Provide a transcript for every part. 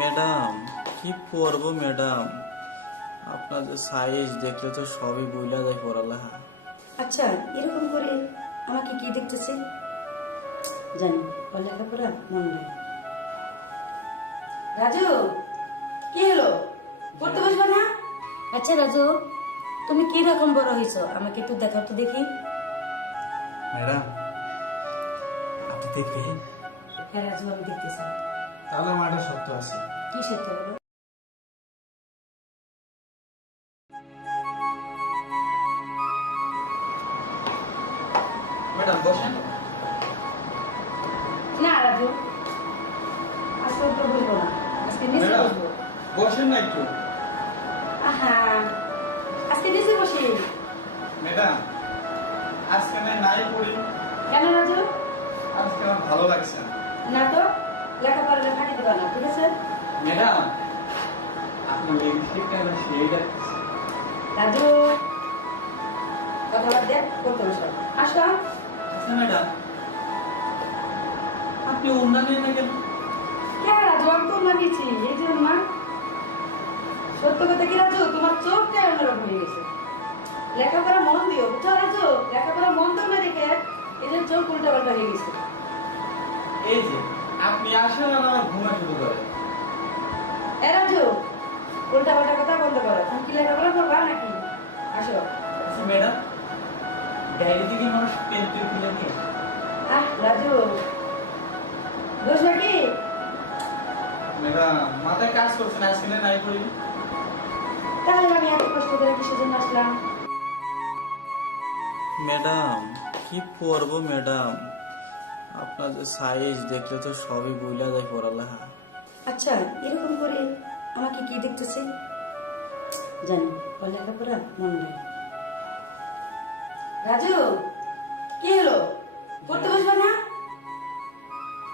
Madam, কি পরবো madam? আপনার যে সাইজ দেখলে তো সবই বুঝলা যায় পড়ালেখা। আচ্ছা, এরকম করে আমাকে কি দেখতেছে জানি, ওর লেখাপড়া মনে নেই। রাজু, কি হলো? পড়তে বসবে না? আচ্ছা রাজু, তুমি কি রকম বড় হয়েছো আমাকে একটু দেখাও তো দেখি। ম্যাডাম, আপনি দেখবেন? হ্যাঁ রাজু, আমি দেখতেছি। তাহলে আমার একটা সত্য আছে। কি সত্য বলো? ম্যাডাম বসেন। না রাজু, আজকে তো বলবো না, আজকে নিচে ম্যাডাম, বসবো। বসেন না একটু। আহা, আজকে নিচে বসি। ম্যাডাম, আজকে নাই পড়ি। কেন রাজু? আজকে আমার ভালো লাগছে না। না তো, লেখাপড়া ফাঁকি দিবা না, ঠিক আছে? ম্যাডাম, আপনার লিপস্টিক কেন সেই লাগছে? রাজু, কথা বাদ দে, পড়তে বসো। আসো। আচ্ছা ম্যাডাম, আপনি অন্যান্য না কেন? হ্যাঁ রাজু, আমি তো লাগিয়েছি এই জন্য না। সত্য কথা কি রাজু, তোমার চোখটা অন্যরকম হয়ে গেছে। লেখাপড়া মন দিও, বুঝছো রাজু? লেখাপড়া মন তো না দেখে এই যে চোখ উল্টা পাল্টা হয়ে গেছে। এই যে আপনি আসেন আর আমার ঘুমা শুরু করে। এ রাজু, উল্টা পাল্টা কথা বন্ধ করো। তুমি কি লেখাপড়া করবা নাকি? আসো। আচ্ছা ম্যাডাম, ডায়েরি থেকে মানুষ পেন তুলে তুলে নিয়ে। আহ রাজু, দোষ নাকি? ম্যাডাম, মাথায় কাজ করছে না, আজকে নাই পড়ি। তাহলে আমি এত কষ্ট করে কিসের জন্য আসলাম? ম্যাডাম, কি পরবো ম্যাডাম? আপনার যে সাইজ দেখলে তো সবই বুঝলা যায় পড়ালেখা। আচ্ছা, এরকম করে আমাকে কি দেখতেছে জানি, ওর লেখাপড়া মনে নেই। রাজু, কি হলো? পড়তে বসবে না?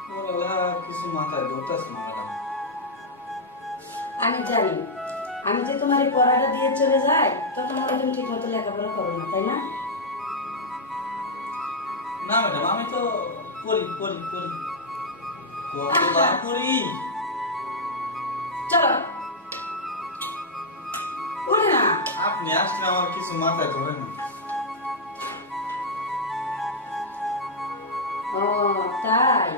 পড়ালেখা কিছু মাথায় ধরতেছে না ম্যাডাম। আমি জানি, আমি যে তোমার এই পড়াটা দিয়ে চলে যাই তখন মনে তুমি ঠিক মতো লেখাপড়া করো না, তাই না? না ম্যাডাম, আমি তো পড়ি পড়ি পড়ি, কতবার পড়ি। চলো, উঠে না। আপনি আসলে আমার কিছু মাথায় ধরে না। ও তাই?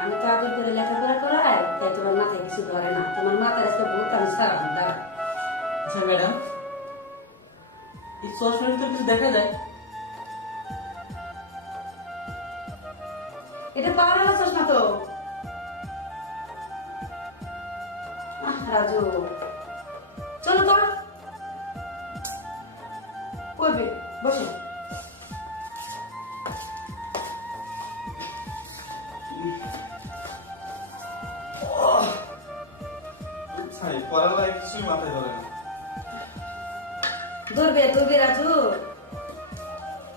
আমি তো আদর করে লেখাপড়া করাই, তাই তোমার মাথায় কিছু ধরে না। তোমার মাথায় আজকে বহুত আমি সারাম দাঁড়া। আচ্ছা ম্যাডাম, এই চশমার ভিতরে কিছু দেখা যায়? এটা পাওয়ার আলো চশমা তো। আহ রাজু, চলো তো, করবে বসো। পড়ালেখা কিছুই মাথায় ধরে না। ধরবে ধরবে রাজু,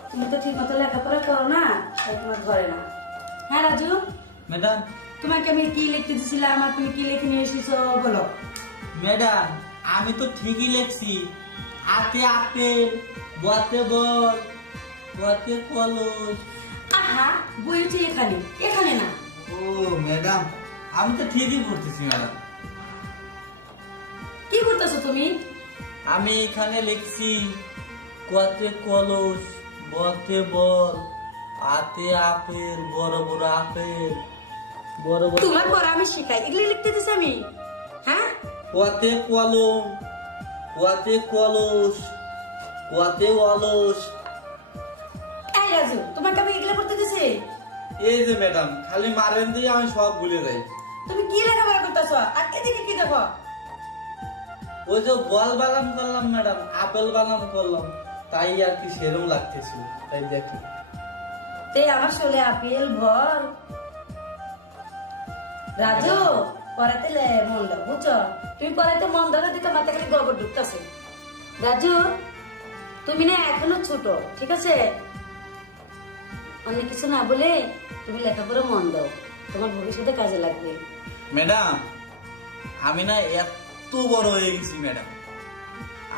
তুমি তো ঠিক মতো লেখাপড়া করো না, তাই তোমার ধরে না। হ্যাঁ রাজু, ম্যাডাম, তোমাকে আমি কি লিখতে দিছিলাম আর তুমি কি লিখে নিয়ে এসেছো বলো। ম্যাডাম, আমি তো ঠিকই লিখছি। আতে আপেল, বতে বল, বতে কলস। আহা, বই হচ্ছে এখানে, এখানে না। ও ম্যাডাম, আমি তো ঠিকই পড়তেছি ম্যাডাম। কি করতেছো তুমি? আমি এখানে লিখছি কতে কলস, বতে বল, আতে আপেল, বড় বড় আপেল, বড় বড়। তোমার পড়া আমি শিখাই, এগুলি লিখতে দিছি আমি? হ্যাঁ, কতে কলম, কতে কলস, কতে অলস। এই রাজু, তোমাকে আমি এগুলো পড়তে দিছি? এই যে ম্যাডাম, খালি মারেন দিয়ে আমি সব ভুলে যাই। তুমি কি লেখাপড়া করতেছো আর এদিকে কি দেখো? ওই যে বল বানান করলাম ম্যাডাম, আপেল বানান করলাম, তাই আর কি সেরম লাগতেছিল, তাই দেখি। তে আমার শোলে আপেল ভর। রাজু, পড়াতে মন দাও, বুঝছো? তুমি পড়াতে মন দাও না, দিতে মাথা খালি গড়বড় ঢুকতেছে। রাজু, তুমি না এখনো ছোট, ঠিক আছে? অনেক কিছু না বলে তুমি লেখাপড়া মন দাও, তোমার ভবিষ্যতে কাজে লাগবে। ম্যাডাম, আমি না এত বড় হয়ে গেছি ম্যাডাম,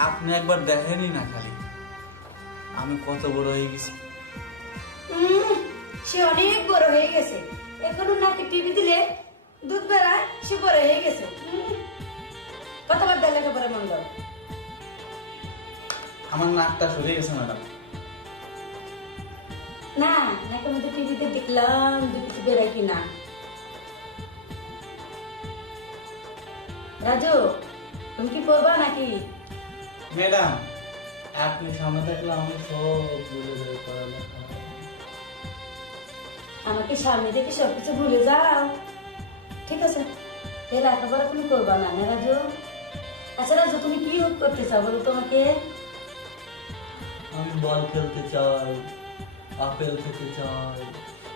আপনি একবার দেখেনি না খালি আমি কত বড় হয়ে গেছি। সে অনেক বড় হয়ে গেছে, এখনো নাকি টিভি দিলে দুধ বেড়ায়, সে বড় হয়ে গেছে। কথা বাদ দেয় লেখাপড়া মন দাও। আমার নাকটা সরে গেছে ম্যাডাম। না নাকি মধ্যে টিভিতে দেখলাম যে কিছু বেড়াই কিনা। রাজু তুমি কি করবা নাকি? ম্যাডাম আপনি সামনে থাকলে আমি সব ভুলে যাই পড়ালেখা। আমাকে সামনে দেখে সবকিছু ভুলে যাও, ঠিক আছে? এই লেখাপড়া তুমি করবা না না রাজু? আচ্ছা রাজু তুমি কি করতে চাও বলো তোমাকে? আমি বল খেলতে চাই, আপেল খেতে চাই।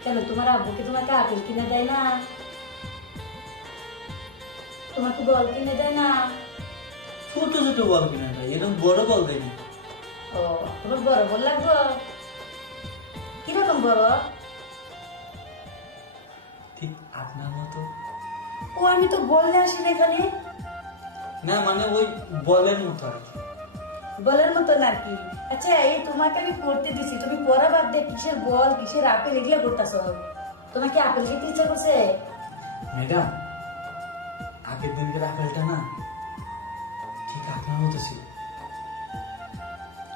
কেন তোমার আব্বুকে তোমাকে আপেল কিনে দেয় না? তোমাকে বল কিনে দেয় না? ছোট ছোট বল কিনে দেয়, এরকম বড় বল দেয়নি। ও তোমার বড় বল লাগবো? কিরকম বড়? ঠিক আপনার মতো। ও আমি তো বললে আসি না এখানে। না মানে ওই বলের মতো আর কি। বলের মতো না কি? আচ্ছা এই তোমাকে আমি পড়তে দিছি, তুমি পড়া বাদ দিয়ে কিসের বল কিসের আপেল এগুলো করতেছ? তোমাকে আপেল খেতে ইচ্ছা করছে? ম্যাডাম আগের দিনকার আপেলটা না ঠিক আপনার মতো ছিল।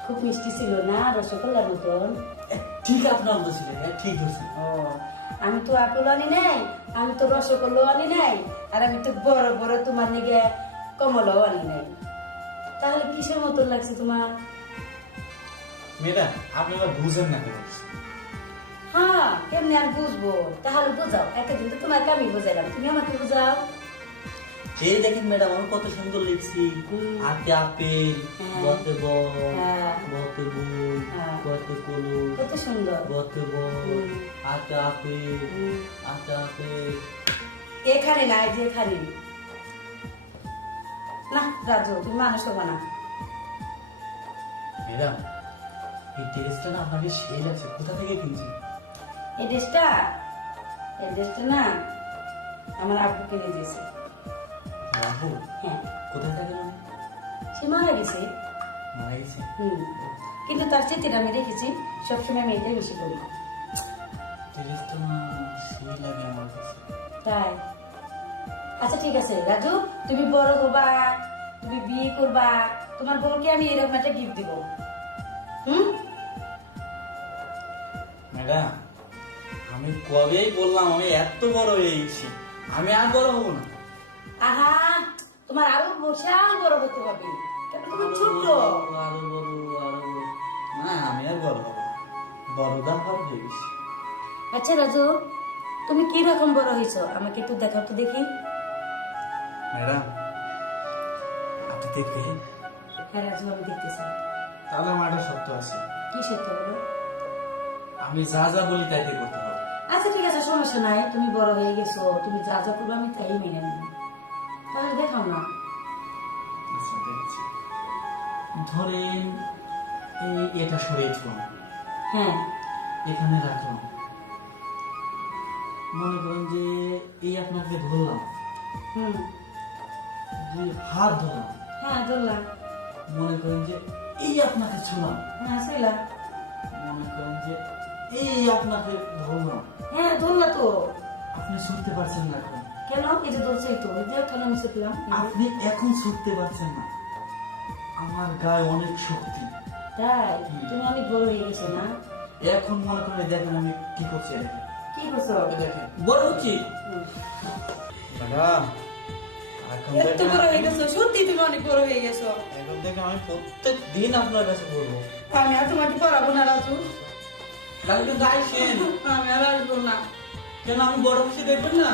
খুব মিষ্টি ছিল না, রসগোল্লার মতন। ঠিক আপনার মতো ছিল, ঠিক হয়েছে। ও আমি তো আপেল আনি নাই, আমি তো রসগোল্লা আনি নাই, আর আমি তো বড় বড় তোমার নিগে কমলাও আনি নাই। তাহলে কিসের মতন লাগছে তোমার? ম্যাডাম আপনি আবার বুঝেন না কেন? হ্যাঁ কেমনি আর বুঝবো? তাহলে বোঝাও, এতদিন তো তোমাকে আমি বোঝাইলাম, তুমি আমাকে বোঝাও। এই দেখেন ম্যাডাম আমি কত সুন্দর লিখছি। আতে আপেল, বতে বল, হ্যাঁ। বতে বল, হ্যাঁ। বতে কলু, কত সুন্দর। বতে বল, আতে আপেল, আতে আপেল। এখানে না, এই যে এখানে না। রাজু তুমি মানুষ হবো না। ম্যাডাম এই ড্রেসটা না আপনাকে সেই লাগছে, কোথা থেকে কিনছি? এই ড্রেসটা না আমার আব্বু কিনে দিয়েছে। রাহু হ্যাঁ কোথায় থাকেন উনি? সে মারা গেছে। মারা গেছে? কিন্তু তার চিঠিটা আমি রেখেছি, সবসময় আমি এটাই বেশি করি। ড্রেসটা না সেই লাগে আমার কাছে। তাই? আচ্ছা ঠিক আছে রাজু, তুমি বড় হবা, তুমি বিয়ে করবা, তোমার বউকে আমি এরকম একটা গিফট দিব। ম্যাডাম আমি কবেই বললাম আমি এত বড় হয়ে গেছি, আমি আর বড় হবো না। আহা তোমার আরো বিশাল বড় হতে হবে, তারপর তুমি ছোট। আরো বড়, আরো বড়। না আমি আর বড় হবো না, বড়দা হয়ে গেছি। আচ্ছা রাজু তুমি কি রকম বড় হয়েছো আমাকে একটু দেখাও তো দেখি। ম্যাডাম আপনি দেখবেন? হ্যাঁ রাজু আমি দেখতে চাই। তাহলে আমার একটা শর্ত আছে। কি সত্য বলো? আমি যা যা বলি তাই দিয়ে করতে হবে। আচ্ছা ঠিক আছে সমস্যা নাই, তুমি বড় হয়ে গেছো, তুমি যা যা করবে আমি তাই মেনে নেব। তাহলে দেখাও না। আচ্ছা দেখছি। ধরেন এটা সরিয়ে দিলাম, হ্যাঁ এখানে রাখলাম। মনে করেন যে এই আপনাকে ধরলাম, হুম দুই হাত ধরলাম। হ্যাঁ ধরলাম। মনে করেন যে এই আপনাকে ছুলাম। হ্যাঁ ছিলা। মনে করেন যে এই আপনাকে ধরলাম। হ্যাঁ ধরলা তো। আপনি ছুটতে পারছেন না এখন। কেন? এই যে ধরছে তো, এই যে কেন আমি শিখলাম। আপনি এখন ছুটতে পারছেন না, আমার গায়ে অনেক শক্তি। তাই? তুমি অনেক বড় হয়ে গেছো না? এখন মনে করে দেখেন আমি কি করছি। দেখেন কি করছো? দেখেন বড় হচ্ছি। ম্যাডাম এত বড় হয়ে গেছো, সত্যি তুমি অনেক বড় হয়ে গেছো। এখন থেকে আমি প্রত্যেক দিন আপনার কাছে বলবো। আমি আর তোমাকে পড়াবো না রাজু। কালকে আসেন। আমি আর আসবো না। কেন আমি বড় হচ্ছি দেখবেন না?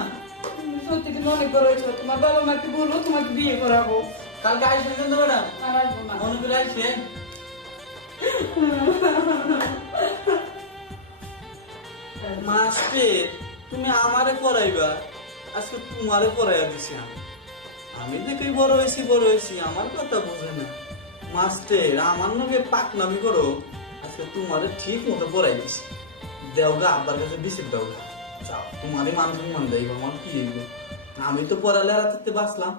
সত্যি তুমি অনেক বড় হয়েছো, তোমার বাবা মাকে বলবো তোমাকে বিয়ে করাবো। কালকে আসবেন তো ম্যাডাম? আর আসবো না। মনে করে আসেন। মাস্টার তুমি আমারে পড়াইবা, আজকে তোমারে পড়াইয়া দিছি। আমি দেখি বড় হয়েছি আমার কথা বোঝে না। মাস্টার আমার নগে পাকনামি করো, আজকে তোমারে ঠিক মতো পড়াই দিছি। দেওগা আব্বার কাছে বিসিক দেওগা, যাও তোমারই মান সম্মান দেয় আমার কি হইব? আমি তো পড়ালে রাতে বাঁচলাম।